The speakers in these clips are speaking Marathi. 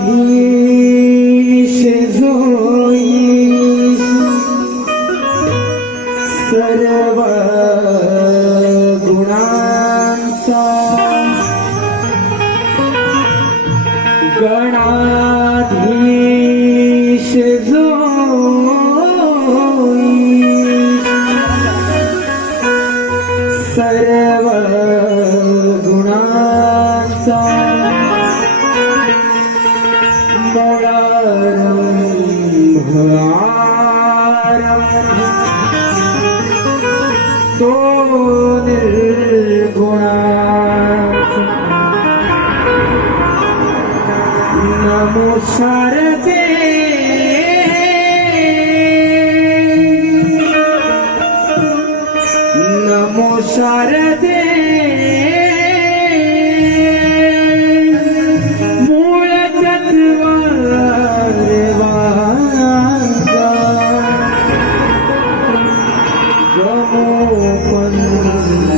गणाधीश जोई सर्व गुणांचा गणाधीश जोई सर्व নমস্কারতে নমস্কারতে 那么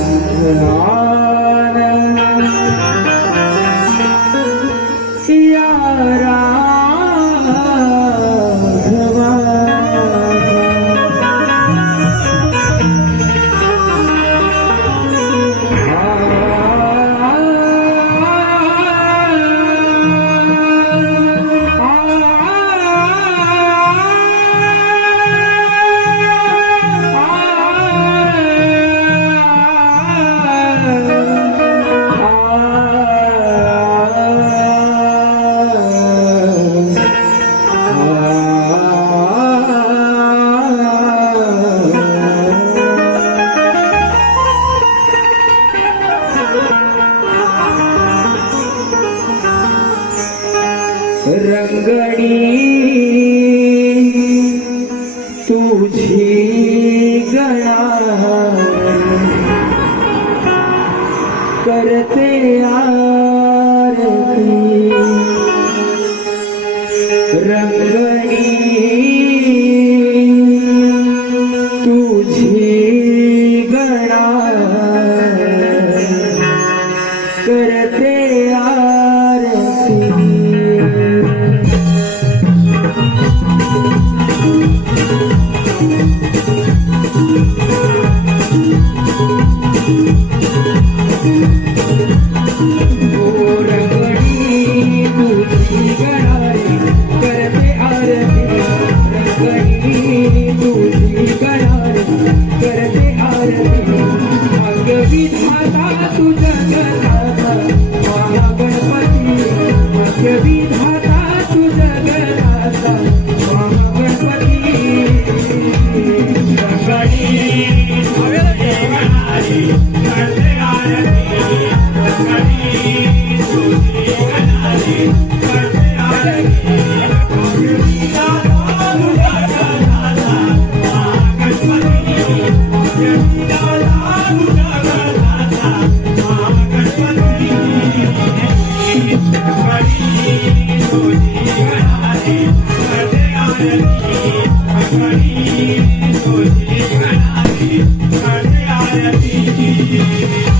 रंगणी तुझी गणा करते आरती. रंगणी तुझी गणा करते आरती Thank you.